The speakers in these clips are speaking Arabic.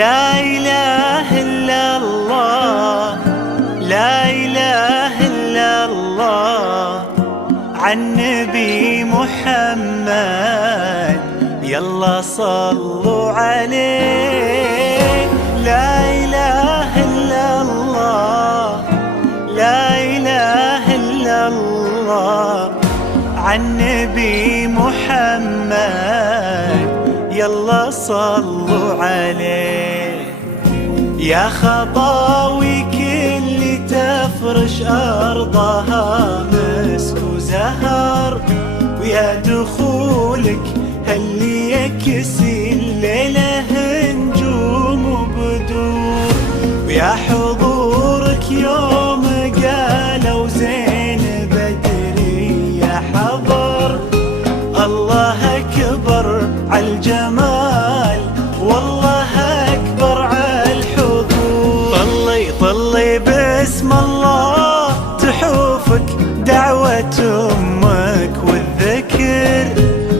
لا إله إلا الله، لا إله إلا الله، عن نبي محمد يلا صلوا عليه. لا إله إلا الله، لا إله إلا الله، عن نبي محمد يلا صلوا عليه. يا خطاوي كل تفرش أرضها مسك وزهر، ويا دخولك هاللي يكسي الليلة نجوم وبدور، ويا حضورك يوم قالوا زين بدري يا حضر. الله أكبر عالجمال، والله أكبر عالحضور. طلي باسم الله تحوفك دعوة أمك والذكر،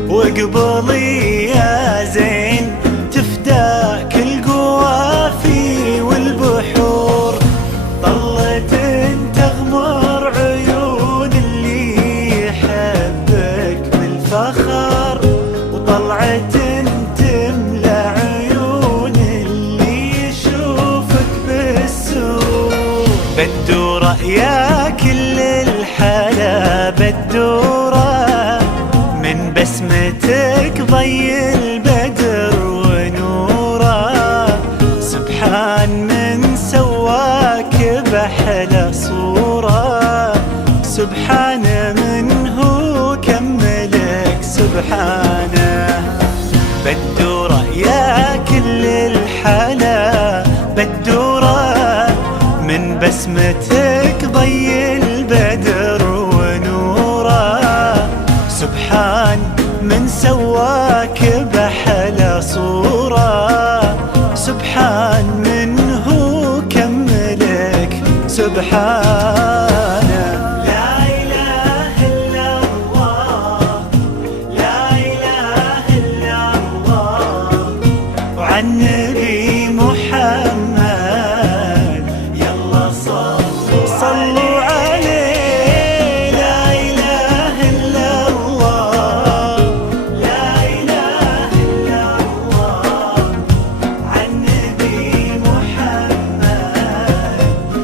واقبلي يا زين تفداك القوافي والبحور. طلت تغمر عيون اللي يحبك بالفخر، وطلعت تملى عيون اللي يشوفك بالسرور. بدورة يا كل الحلا بدورة، من بسمتك ضي البدر ونوره. سبحان من سواك بأحلى صورة، سبحان من هو كملك سبحانه. بدورة يا كل الحلا بدورة، من بسمتك ضي البدر ونوره. سبحان من سواك بأحلى صورة، سبحان من هو كملك سبحانه. لا إله إلا الله، لا إله إلا الله، وعن نبي محمد يلا صلوا عليه. لا إله إلا الله، لا إله إلا الله، عن نبي محمد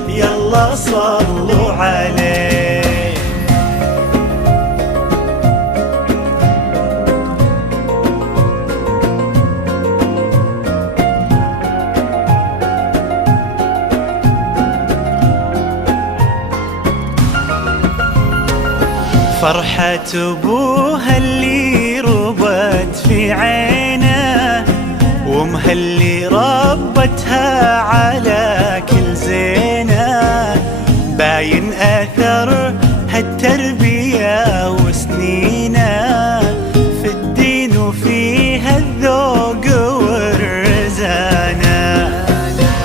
يلا صلوا عليه. فرحة أبوها اللي ربت في عينه، وامها اللي ربتها على كل زينه. باين أثر هالتربية وسنينه، في الدين وفيها الذوق والرزانة.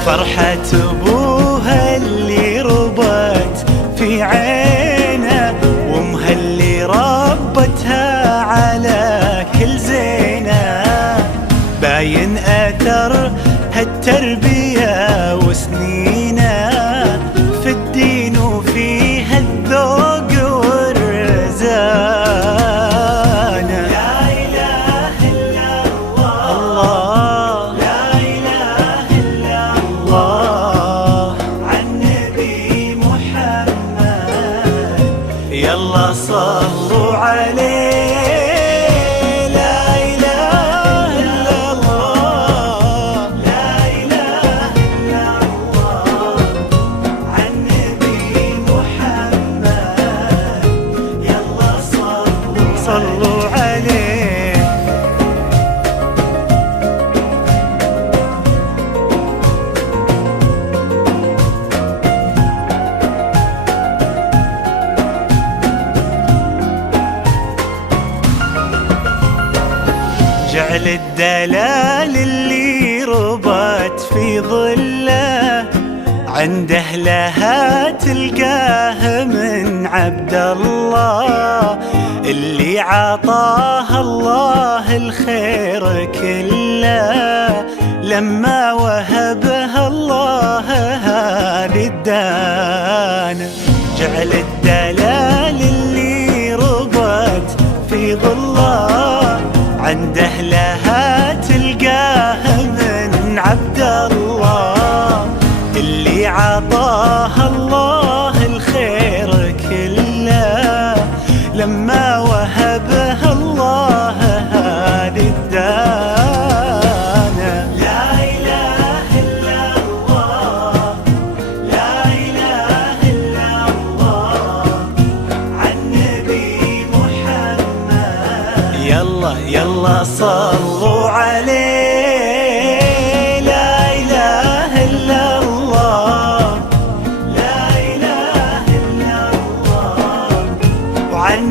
فرحة أبوها اللي ربت في عينه، وامها اللي ربتها على كل زينه. باين أثر هالتربية وسنينه، في الدين وفيها الذوق والرزانة. لا إله إلا الله، لا إله إلا الله، عن نبي محمد يلا صلوا عليه. لا إله إلا الله، لا إله إلا الله، عن نبي محمد يلا صلوا عليه. جعل الدلال اللي ربت في ظله، عند أهلها تلقاه من عبد الله. اللي عطاها الله الخير كله، لما وهبها الله هذه الدانة. جعل الدلال اللي ربت في ظله عند أهلها تلقاه من عبد الله، اللي عطاها الله الخير كله لما وهبها الله هذه الدانة. لا إله إلا الله، لا إله إلا الله، عن نبي محمد يلا يلا صلوا عليه. لا إله إلا الله، لا إله إلا الله، وعن